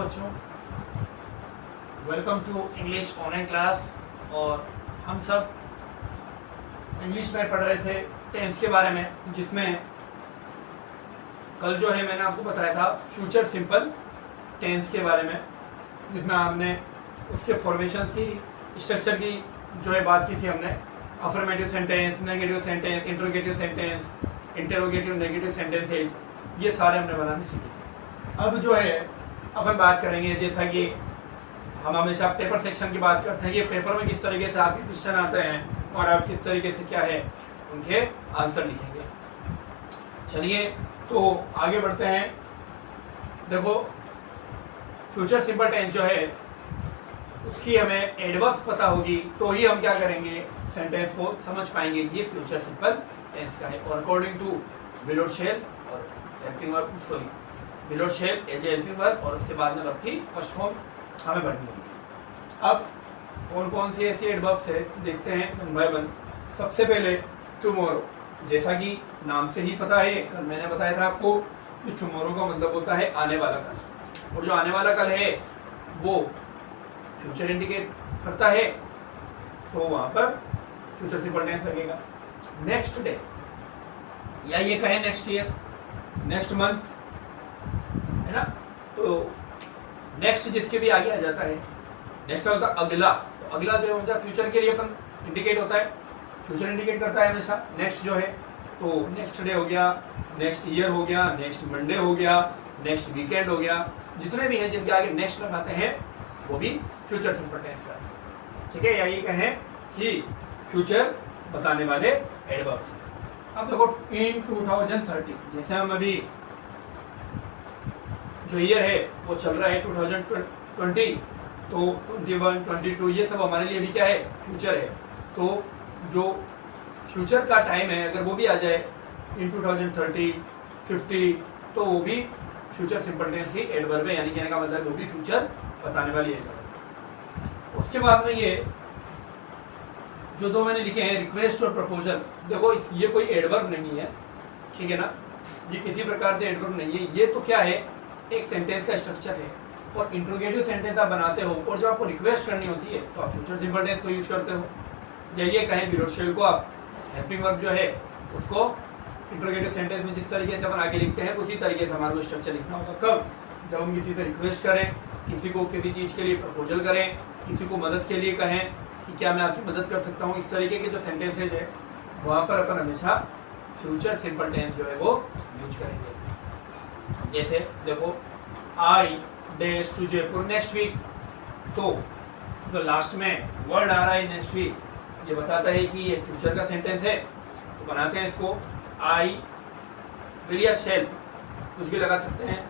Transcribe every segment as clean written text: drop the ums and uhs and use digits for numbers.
Hello बच्चों, welcome to English online class. और हम सब इंग्लिश में पढ़ रहे थे टेंस के बारे में, जिसमें कल जो है मैंने आपको बताया था फ्यूचर सिंपल टेंस के बारे में, जिसमें हमने उसके फॉर्मेशंस की, स्ट्रक्चर की जो है बात की थी। हमने affirmative sentence, negative sentence, interrogative sentence, interrogative negative sentences, ये सारे हमने बनाने सीखे। अब जो है अब हम बात करेंगे, जैसा कि हम हमेशा पेपर सेक्शन की बात करते हैं कि पेपर में किस तरीके से आपके क्वेश्चन आते हैं और आप किस तरीके से क्या है उनके आंसर लिखेंगे। चलिए तो आगे बढ़ते हैं। देखो, फ्यूचर सिंपल टेंस जो है उसकी हमें एडवर्ब्स पता होगी तो ही हम क्या करेंगे, सेंटेंस को समझ पाएंगे कि ये फ्यूचर सिंपल टेंस का है। और अकॉर्डिंग टू बिलो शेल और helping verb, sorry will shall as a helping verb, और उसके बाद में वर्ब की फर्स्ट फॉर्म हमें पढ़नी होगी। अब कौन कौन सी ऐसी एडवर्ब्स है देखते हैं वन बाय वन। सबसे पहले टुमारो, जैसा कि नाम से ही पता है, कल मैंने बताया था आपको कि टुमारो का मतलब होता है आने वाला कल, और जो आने वाला कल है वो फ्यूचर इंडिकेट करता है, तो वहां पर फ्यूचर सिंपल टेंस लगेगा। नेक्स्ट डे, या ये कहें नेक्स्ट ईयर, नेक्स्ट मंथ, है ना। तो नेक्स्ट जिसके भी आगे आ जाता है, नेक्स्ट का होता है अगला। तो अगला जो होता है फ्यूचर के लिए अपन इंडिकेट होता है, फ्यूचर इंडिकेट करता है हमेशा। नेक्स्ट जो है तो नेक्स्ट डे हो गया, नेक्स्ट ईयर हो गया, नेक्स्ट मंडे हो गया, नेक्स्ट वीकेंड हो गया, जितने भी हैं जिनके आगे नेक्स्ट लगाते हैं वो भी फ्यूचर सिंपल टेंस का है। ठीक है, या ये कहें कि फ्यूचर बताने वाले एडवर्ब्स। अब देखो इन 2030, जैसे हम अभी जो ईयर है वो चल रहा है 2020, तो 21, 22 ये सब हमारे लिए भी क्या है, फ्यूचर है। तो जो फ्यूचर का टाइम है अगर वो भी आ जाए इन 2030, 50, तो वो भी फ्यूचर सिंपल टेंस की एडवर्ब है, यानी कहने का मतलब वो भी फ्यूचर बताने वाली एडवर्ब। उसके बाद में ये जो दो मैंने लिखे हैं रिक्वेस्ट और प्रपोजल, देखो ये कोई एडवर्ब नहीं है, ठीक है ना, ये किसी प्रकार से एडवर्ब नहीं है। ये तो क्या है, एक सेंटेंस का स्ट्रक्चर है। और इंट्रोगेटिव सेंटेंस आप बनाते हो और जब आपको रिक्वेस्ट करनी होती है तो आप फ्यूचर सिंपल टेंस को यूज करते हो। या ये कहें बिलो शेल को आप हेल्पिंग वर्ब जो है उसको इंट्रोगेटिव सेंटेंस में जिस तरीके से अपन आगे लिखते हैं उसी तरीके से हमारा स्ट्रक्चर लिखना होगा। कब, जब हम किसी से रिक्वेस्ट करें, किसी को किसी चीज़ के लिए प्रपोजल करें, किसी को मदद के लिए कहें कि क्या मैं आपकी मदद कर सकता हूँ, इस तरीके के जो सेंटेंसेज है वहाँ पर अपन हमेशा फ्यूचर सिंपल टेंस जो है वो यूज करेंगे। जैसे देखो, I days to Jaipur next week, तो जो लास्ट में वर्ड आ रहा है नेक्स्ट वीक, ये बताता है कि ये फ्यूचर का सेंटेंस है। तो बनाते हैं इसको, आई विल या शेल, कुछ भी लगा सकते हैं,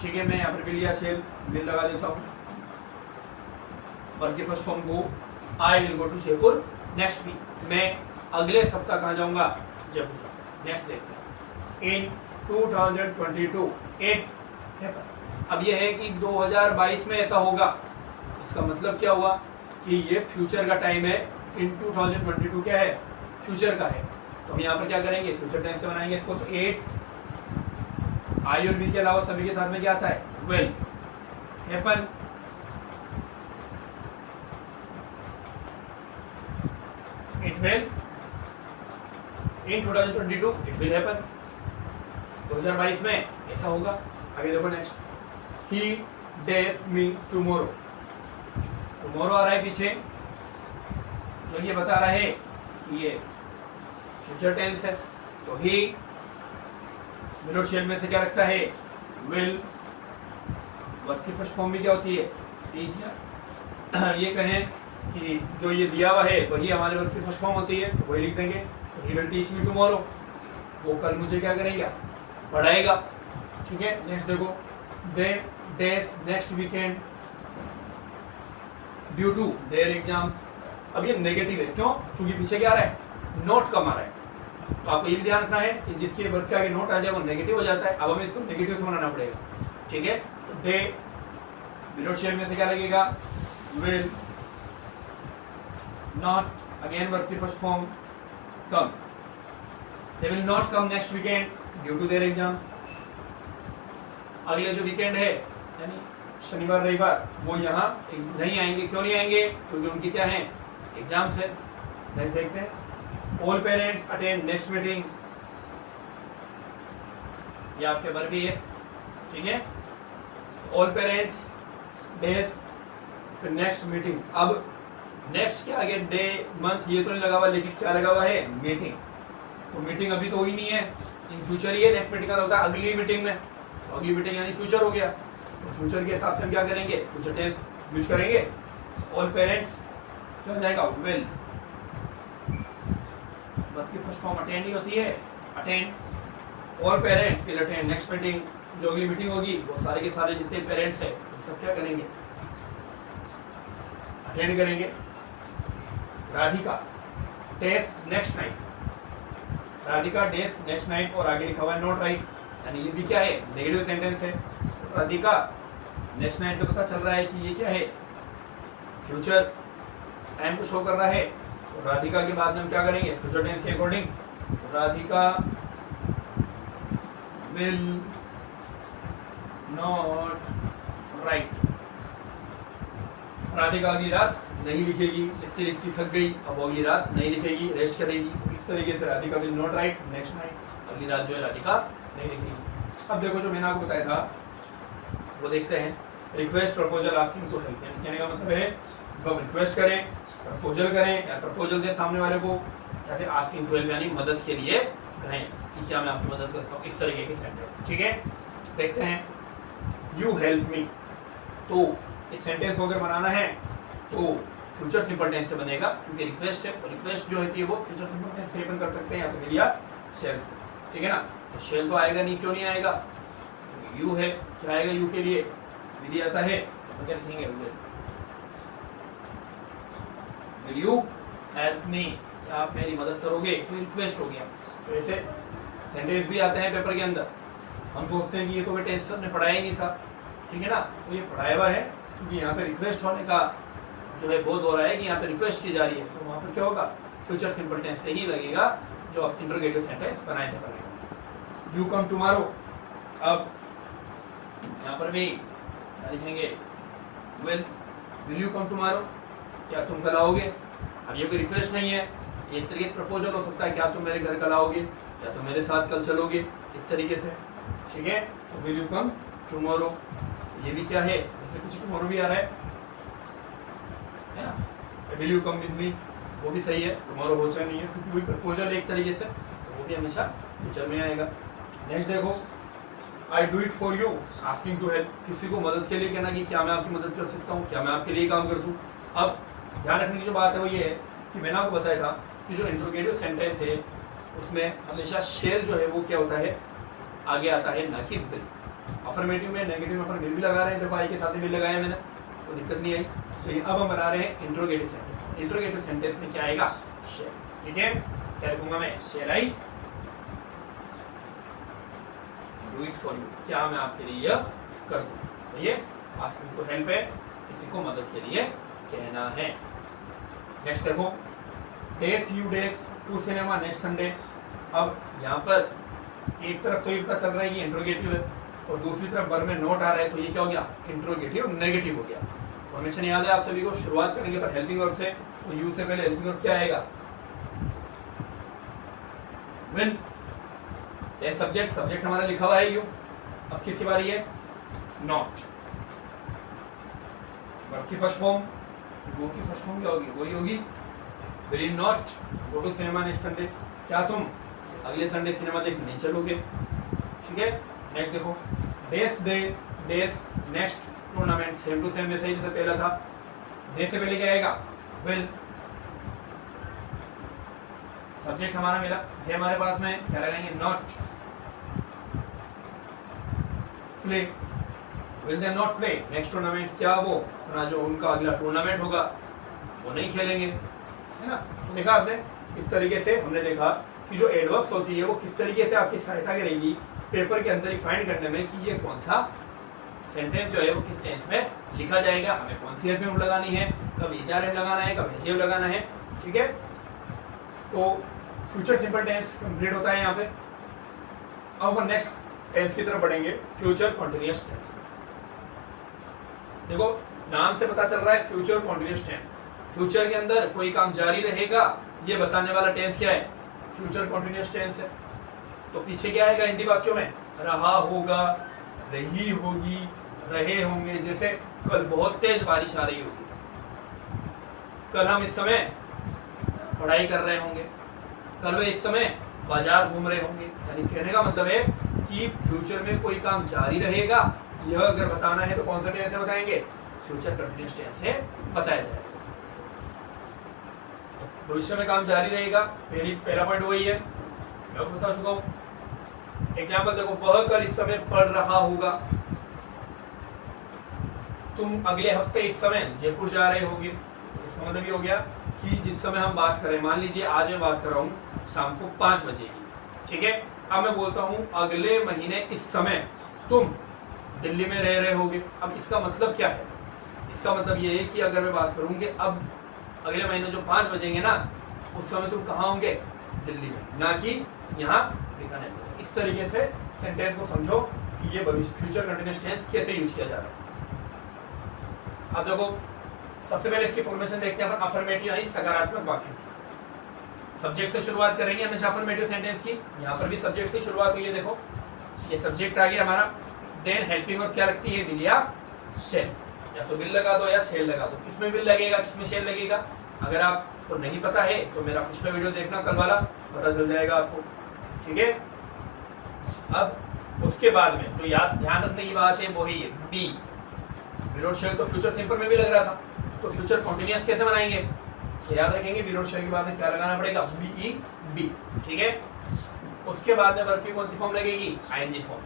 ठीक है। मैं यहाँ पर विल या शेल विल लगा देता हूँ। वर्ब की फर्स्ट फॉर्म को, I will go to Jaipur next week, मैं अगले सप्ताह कहाँ जाऊँगा, जयपुर जाऊँगा। नेक्स्ट देखते हैं, इन 2022 इट हैपेंड। अब यह है कि 2022 में ऐसा होगा, इसका मतलब क्या हुआ कि ये फ्यूचर का टाइम है। इन 2022 क्या है, फ्यूचर का है। तो हम यहाँ पर क्या करेंगे, फ्यूचर टेंस से बनाएंगे इसको। तो एट, आई और बी के अलावा सभी के साथ में क्या आता है, will happen. It will in 2022 it will happen, 2022 में ऐसा होगा। आगे देखो नेक्स्ट, ही डेज मी टुमारो, टुमारो आ रहा है पीछे, जो ये बता रहा है कि ये फ्यूचर टेंस है। तो ही मिडल शेल में से क्या लगता है, विल। वर्ब की फर्स्ट फॉर्म भी क्या होती है, टीच। ये कहें कि जो ये दिया हुआ है वही हमारे वर्ब की फर्स्ट फॉर्म होती है, तो वही लिख देंगे। तो he will teach me tomorrow, वो कल मुझे क्या करेगा, पढ़ाएगा, ठीक है। नेक्स्ट देखो, they days next weekend due to their exams. अब ये नेगेटिव है, क्यों, क्योंकि पीछे क्या आ रहा है, नोट कम आ रहा है। तो आपको ये भी ध्यान रखना है कि जिसके वर्ब के आगे नोट आ जाए वो नेगेटिव हो जाता है। अब हमें इसको नेगेटिव से बनाना पड़ेगा, ठीक है। तो दे बिलो शेल में से क्या लगेगा, विल नॉट, अगेन वर्ब की first form come, they will not come next weekend due to their exam. अगले जो वीकेंड है यानी शनिवार रविवार वो यहाँ नहीं आएंगे। क्यों नहीं आएंगे? क्योंकि उनकी क्या है, एग्जाम्स है। नेक्स्ट देखते हैं, all parents attend next meeting, ये आपके वर्ब भी है, ठीक है। ऑल पेरेंट्स डेज, फिर नेक्स्ट मीटिंग। अब नेक्स्ट क्या आगे, डे मंथ ये तो नहीं लगा हुआ, लेकिन क्या लगा हुआ है, मीटिंग। तो मीटिंग अभी तो हुई नहीं है, इन फ्यूचर ही है। नेक्स्ट मीटिंग का होता है अगली मीटिंग में, तो अगली मीटिंग यानी फ्यूचर हो गया। तो फ्यूचर के हिसाब से हम क्या करेंगे, फ्यूचर टेंस यूज करेंगे। ऑल पेरेंट्स क्या हो जाएगा, विल। वर्ब की फर्स्ट फॉर्म अटेंड ही होती है, attend. All parents will attend next meeting, जो अगली मीटिंग होगी वो सारे के सारे जितने पेरेंट्स हैं वो सब क्या करेंगे, अटेंड करेंगे। Radhika days next night, Radhika days next night, और आगे लिखा हुआ है नॉट राइट, यानी ये भी क्या है, नेगेटिव सेंटेंस है। राधिका नेक्स्ट नाइट से पता चल रहा है कि ये क्या है, फ्यूचर टाइम को शो कर रहा है। तो राधिका के बाद में हम क्या करेंगे, फ्यूचर टेंस के according, Radhika will not right. Radhika अगली रात नहीं लिखेगी, लिखती लिखती थक गई, अब अगली रात नहीं लिखेगी, रेस्ट करेगी। इस तरीके से Radhika will not right next night, अगली रात जो है राधिका नहीं लिखेगी। अब देखो जो मैंने आपको बताया था वो देखते हैं। Request, proposal, asking to help, कहने का मतलब है जब आप रिक्वेस्ट करें, प्रपोजल करें, या प्रपोजल दें सामने वाले को, या फिर आस्किंग टू हेल्प यानी मदद के लिए कहें कि क्या मैं आपकी मदद कर सकता हूँ, इस तरीके के सेंटेंस, ठीक है। देखते हैं, यू हेल्प मी, तो इस सेंटेंस को अगर बनाना है तो फ्यूचर सिंपल टेंस से बनेगा, क्योंकि रिक्वेस्ट है, तो रिक्वेस्ट जो होती है वो फ्यूचर सिंपल टेंस से अपन कर सकते हैं, या तो विल या शेल से, ठीक है ना। तो शेल तो आएगा नहीं, क्यों नहीं आएगा, यू है, क्या आएगा यू के लिए, विल आता है, तो क्या लिखेंगे, विल यू हेल्प मी, क्या आप मेरी मदद करोगे, तो रिक्वेस्ट हो गया। तो ऐसे सेंटेंस भी आते हैं पेपर के अंदर, हम सोचते हैं कि ये तो टेस्ट सर ने पढ़ाया ही नहीं था, ठीक है ना, तो ये पढ़ाया हुआ है, क्योंकि यहाँ पे रिक्वेस्ट होने का जो है बोध हो रहा है कि यहाँ पे रिक्वेस्ट की जा रही है, तो वहाँ पर क्या होगा, फ्यूचर सिंपल टेंस से ही लगेगा जो आप इंटरोगेटिव सेंटेंस बनाए थे पहले। यू कम टुमारो, अब यहाँ पर भी क्या लिखेंगे, विल यू कम टुमारो, क्या तुम कल आओगे। अब ये कोई रिक्वेस्ट नहीं है, ये एक तरीके से प्रपोजल हो सकता है, क्या तुम मेरे घर कल आओगे, क्या तुम मेरे साथ कल चलोगे, इस तरीके से, ठीक है। तो विल यू कम टुमारो, ये भी क्या है, जैसे कुछ टुमारो भी आ रहा है ना, will you come with me, वो भी सही है, टुमारो हो चाहे नहीं है, क्योंकि वही प्रपोजल एक तरीके से, तो वो भी हमेशा फ्यूचर में आएगा। नेक्स्ट देखो, I do it for you, asking to help, किसी को मदद के लिए कहना कि क्या मैं आपकी मदद कर सकता हूँ, क्या मैं आपके लिए काम कर दूँ। अब ध्यान रखने की जो बात है वो ये है कि मैंने आपको बताया था कि जो इंट्रोगेटिव सेंटेंस है उसमें हमेशा शेल जो है वो क्या होता है, आगे आता है, ना कि विल। अफर्मेटिव में, नेगेटिव में अपन विल भी लगा रहे हैं, देखो आई के साथ विल लगाया मैंने, तो दिक्कत नहीं आई। लेकिन अब हम बना रहे हैं इंट्रोगेटिव सेंटेंस, इंट्रोगेटिव सेंटेंस में क्या आएगा, शेल, ठीक है। क्या लिखूंगा मैं, shall I do it for you, क्या मैं आपके लिए यह कर दूं। तो ये आस्किंग टू हेल्प है, किसी को मदद के लिए कहना है। नेक्स्ट देखो, days you days to cinema next Sunday. अब यहाँ पर एक तरफ तो ये पता चल रहा है कि इंट्रोगेटिव है, और दूसरी तरफ वर्ब में नोट आ रहा है, तो ये क्या हो गया, इंट्रोगेटिव नेगेटिव हो गया। फॉर्मेशन याद है आप सभी को, शुरुआत करेंगे पर हेल्पिंग वर्ब से, तो यू से पहले हेल्पिंग वर्ब क्या आएगा, विल। देन सब्जेक्ट, सब्जेक्ट हमारा लिखा हुआ है यू, अब किसकी बारी है, नॉट। वर्ब की फर्स्ट फॉर्म, वो की फर्स्ट फॉर्म क्या होगी, वही होगी, will you not go to cinema next Sunday, क्या तुम अगले संडे सिनेमा देखने नहीं चलोगे, ठीक है। नेक्स्ट देखो, days day days next tournament, same to same वैसे ही जैसे पहला था, डे से पहले क्या आएगा, विल। सब्जेक्ट हमारा मिला है हमारे पास में, क्या लगाएंगे, not. Play, will they not play next tournament, क्या वो अपना जो उनका अगला टूर्नामेंट होगा वो नहीं खेलेंगे, है ना। तो देखा आपने, इस तरीके से हमने देखा कि जो एडवर्ब्स होती है वो किस तरीके से आपकी सहायता करेगी पेपर के अंदर फाइंड करने में कि ये कौन सा सेंटेंस जो है वो किस टेंस में लिखा जाएगा, हमें कौन सी हेल्पिंग लगानी है, कब एचआरएम लगाना है, कब एचएफ लगाना है, ठीक है। तो फ्यूचर सिंपल टेंस कंप्लीट होता है यहाँ पे। अब अपन नेक्स्ट टेंस की तरफ बढ़ेंगे, फ्यूचर कंटिन्यूअस टेंस। देखो नाम से पता चल रहा है फ्यूचर कॉन्टिन्यूअस टेंस, फ्यूचर के अंदर कोई काम जारी रहेगा, ये बताने वाला टेंस क्या है, फ्यूचर कॉन्टिन्यूअस टेंस है। तो पीछे क्या आएगा हिंदी वाक्यों में, रहा होगा, रही होगी, रहे होंगे। जैसे कल बहुत तेज बारिश आ रही होगी, कल हम इस समय पढ़ाई कर रहे होंगे, कल वे इस समय बाजार घूम रहे होंगे। यानी कहने का मतलब है कि फ्यूचर में कोई काम जारी रहेगा, यह अगर बताना है तो कौन सा टेंस से बताएंगे, फ्यूचर कंटिन्यूअस टेंस से बताया जाएगा। भविष्य में काम जारी रहेगा, पहला पॉइंट वही है, मैं बता चुका हूं। एग्जाम्पल देखो, वह कल इस समय पढ़ रहा होगा, तुम अगले हफ्ते इस समय जयपुर जा रहे होगे। इसका मतलब ये हो गया कि जिस समय हम बात करें, मान लीजिए आज मैं बात कर रहा हूँ शाम को 5 बजे की, ठीक है। अब मैं बोलता हूँ अगले महीने इस समय तुम दिल्ली में रह रहे होगे। अब इसका मतलब क्या है, इसका मतलब ये है कि अगर मैं बात करूँ कि अब अगले महीने जो 5 बजेंगे ना, उस समय तुम कहाँ होंगे, दिल्ली में, ना कि यहाँ दिखाने में। इस तरीके से सेंटेंस को समझो कि ये फ्यूचर कंटिन्यूअस टेंस कैसे यूज किया जा रहा है। अब देखो सबसे पहले इसकी फॉर्मेशन देखते हैं अपन, अफर्मेटिव यानी सकारात्मक वाक्य। सब्जेक्ट से शुरुआत करेंगे हमेशा अफर्मेटिव सेंटेंस की, यहाँ पर भी सब्जेक्ट से शुरुआत हुई है। देखो ये सब्जेक्ट आ गया हमारा, देन हेल्पिंग वर्ब क्या लगती है, विल या शेल, या तो विल लगा दो या शेल लगा दो। किसमें विल लगेगा, किसमें शेल लगेगा, अगर आपको नहीं पता है तो मेरा पिछला वीडियो देखना कल वाला, पता चल जाएगा आपको, ठीक है। अब उसके बाद में जो याद ध्यान रखने की बात है वो ही है बी, विरोध शेल तो फ्यूचर सिंपल में भी लग रहा था, तो फ्यूचर कॉन्टिन्यूअस कैसे बनाएंगे, तो याद रखेंगे विरोध शेल के बाद में क्या लगाना पड़ेगा, बी ई बी, ठीक है। उसके बाद में वर्ब की कौन सी फॉर्म लगेगी, आईएनजी फॉर्म।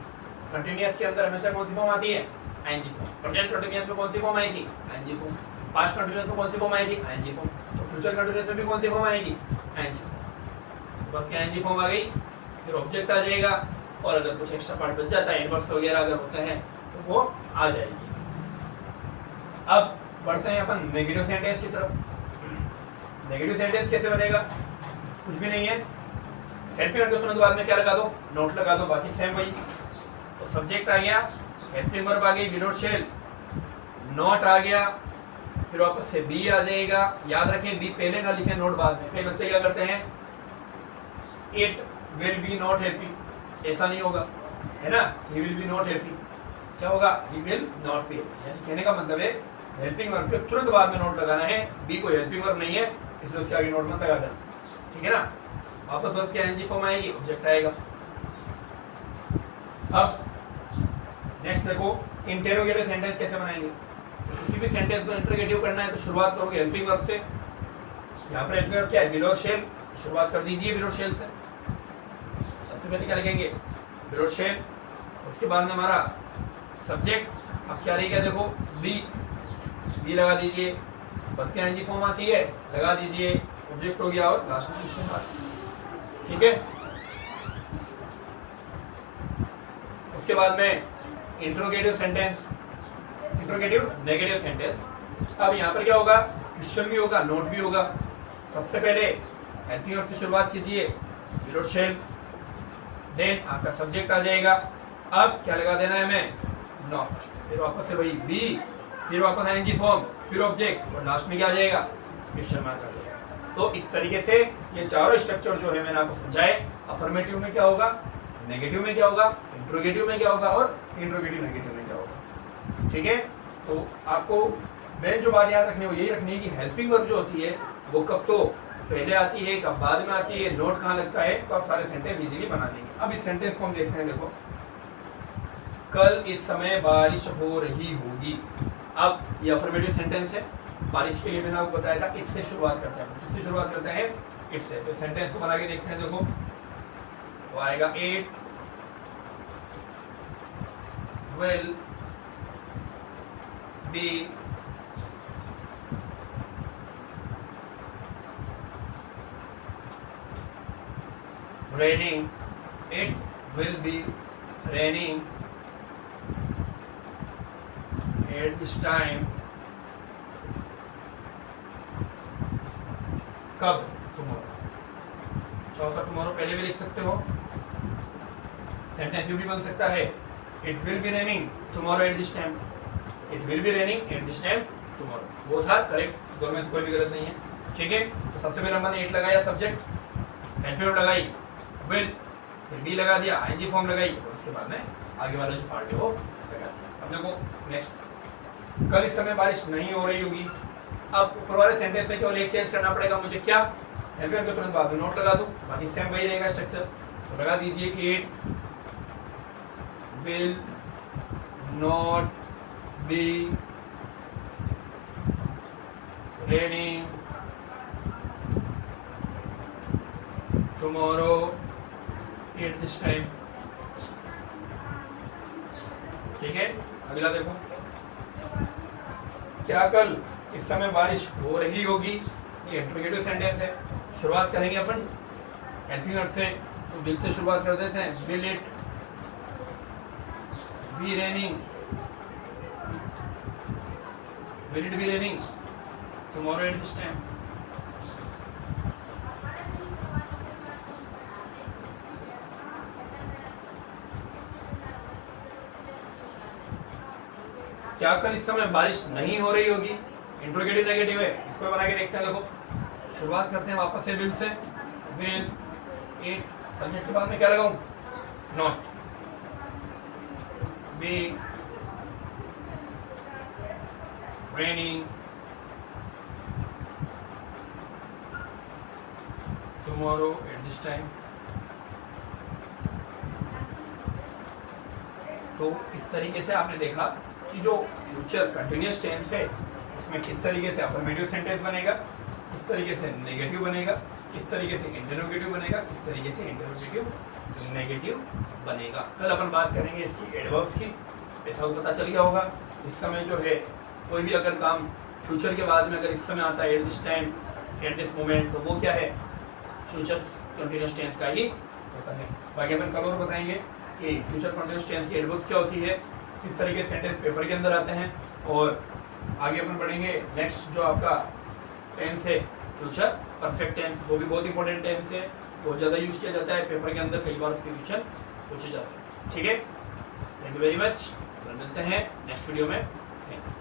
कंटिन्यूअस के अंदर हमेशा कौन सी फॉर्म आती है, आईएनजी फॉर्म। प्रेजेंट कंटिन्यूअस में कौन सी फॉर्म आएगी, आईएनजी फॉर्म। पास्ट कंटिन्यूअस में कौन सी फॉर्म आएगी, आईएनजी फॉर्म। तो फ्यूचर कंटिन्यूअस में भी कौन सी फॉर्म आएगी, आईएनजी फॉर्म। वर्ब की आईएनजी फॉर्म आ गई, फिर ऑब्जेक्ट आ जाएगा, और अगर कुछ एक्स्ट्रा पार्ट बच जाता है, इनवर्स वगैरह अगर होता है तो वो आ जाएगी। अब बढ़ते हैं अपन नेगेटिव सेंटेंस की तरफ। नेगेटिव सेंटेंस कैसे बनेगा, कुछ भी नहीं है, हेल्पिंग वर्ब के तुरंत बाद में क्या लगा दो, नोट लगा दो, बाकी सेम वही। तो सब्जेक्ट आ गया, हेल्पिंग वर्ब आ गई विरोध शेल, नोट आ गया, फिर वापस से बी आ जाएगा। याद रखें बी पहले ना लिखें, नोट बाद में। कई बच्चे क्या करते हैं, it will be not happy, ऐसा नहीं होगा, है ना, he will be not happy, क्या होगा, he will not be happy. यानी कहने का मतलब है हेल्पिंग वर्ब के तुरंत बाद में नोट लगाना है, बी कोई हेल्पिंग वर्ब नहीं है, इसलिए उसके आगे नोट मत लगा देना, ठीक है ना। वापस वर्ब की आईएनजी फॉर्म आएगी, ऑब्जेक्ट आएगा। अब नेक्स्ट देखो इंटेरोगेटिव सेंटेंस कैसे बनाएंगे। तो किसी भी सेंटेंस को इंटरोगेटिव करना है तो शुरुआत करोगे हेल्पिंग वर्ब से। यहाँ पर हेल्पिंग वर्ब क्या है, विरोध शेल, शुरुआत कर दीजिए विरोध शेल से। सबसे पहले क्या लिखेंगे, विरोध शेल, उसके बाद में हमारा सब्जेक्ट, अब क्या रहेगा देखो बी, बी लगा दीजिए, वर्ब की आईएनजी फॉर्म आती है, लगा दीजिए, ऑब्जेक्ट हो गया, और लास्ट में क्वेश्चन मार्क, ठीक है। उसके बाद में interrogative sentence, interrogative negative sentence. अब यहाँ पर क्या होगा, क्वेश्चन भी होगा, नोट भी होगा। सबसे पहले हेल्पिंग वर्ब से शुरुआत कीजिए, विरोध शेल, देन आपका सब्जेक्ट आ जाएगा। अब क्या लगा देना है हमें, नॉट, फिर वापस से वही बी, फिर वापस आईएनजी फॉर्म, फिर ऑब्जेक्ट, और लास्ट में क्या आ जाएगा, क्वेश्चन मार्क आ जाएगा। तो इस तरीके से ये चारों स्ट्रक्चर जो है मैंने आपको समझाए। अफर्मेटिव में क्या होगा, नेगेटिव में क्या होगा, इंट्रोगेटिव में क्या होगा, और इंट्रोगेटिव नेगेटिव में क्या होगा, ठीक है। तो आपको मेन जो बात याद रखनी है वो यही रखनी है कि हेल्पिंग वर्ब जो होती है वो कब तो पहले आती है, कब बाद में आती है, नोट कहाँ लगता है, तो आप सारे सेंटेंस इजीली बना देंगे। अब इस सेंटेंस को हम देखते हैं, देखो कल इस समय बारिश हो रही होगी। अब ये अफर्मेटिव सेंटेंस है, बारिश के लिए मैंने आपको बताया था इट से शुरुआत करते हैं, किससे शुरुआत करते हैं, इट से। तो सेंटेंस को बना के देखते हैं, देखो तो आएगा it will be raining, it will be raining at this time, कब, tomorrow। चौथा tomorrow पहले भी लिख सकते हो, सेंटेंस यू भी बन सकता है, it will be raining tomorrow at this time, it will be raining at this time tomorrow. वो था करेक्ट, दोनों में से कोई भी गलत नहीं है। ठीक है, तो सबसे पहले हमने इट लगाया सब्जेक्ट, एडवर्ब लगाई विल, फिर बी लगा दिया, आईएनजी फॉर्म लगाई, और उसके बाद में आगे वाला जो पार्ट है वो लगा दिया। अब देखो नेक्स्ट, कल इस समय बारिश नहीं हो रही होगी। अब ऊपर वाले सेंटेंस में केवल एक चेंज करना पड़ेगा मुझे, क्या, एडवर्ब के तुरंत बाद में नोट लगा दूं, बाकी सेम वही रहेगा स्ट्रक्चर। तो लगा दीजिए it will not be raining tomorrow at this time. ठीक है, अगला देखो, क्या कल इस समय बारिश हो रही होगी। ये इंटरोगेटिव सेंटेंस है। शुरुआत करेंगे अपन हेल्पिंग वर्ब से, तो विल से शुरुआत कर देते हैं। Will it be raining, will it be raining tomorrow at this time. क्या कल इस समय बारिश नहीं हो रही होगी। इंट्रोगेटिव नेगेटिव है, इसको बना के देखते हैं। देखो शुरुआत करते हैं वापस से will say. Will it, subject के बाद में क्या लगाऊं, not, B raining tomorrow at this time. तो इस तरीके से आपने देखा कि जो फ्यूचर कंटिन्यूअस टेंस है उसमें किस तरीके से अफर्मेटिव सेंटेंस बनेगा, किस तरीके से नेगेटिव बनेगा, किस तरीके से इंटरोगेटिव बनेगा, किस तरीके से इंटरोगेटिव नेगेटिव बनेगा। कल अपन बात करेंगे इसकी एडवर्ब्स की। ऐसा वो पता चल गया होगा, इस समय जो है कोई भी अगर काम फ्यूचर के बाद में अगर इस समय आता है, at this time, at this moment, तो वो क्या है, फ्यूचर कंटिन्यूअस टेंस का ही होता है। बाकी अपन कल और बताएंगे कि फ्यूचर कंटिन्यूअस टेंस की एडवर्ब्स क्या होती है, किस तरीके से सेंटेंस पेपर के अंदर आते हैं, और आगे अपन बढ़ेंगे नेक्स्ट जो आपका टेंस है फ्यूचर परफेक्ट टेंस, वो भी बहुत इंपॉर्टेंट टेंस है, बहुत ज़्यादा यूज किया जाता है पेपर के अंदर, कई बार उसके क्वेश्चन पूछे जाते हैं। ठीक है, थैंक यू वेरी मच, मिलते हैं नेक्स्ट वीडियो में। थैंक्स।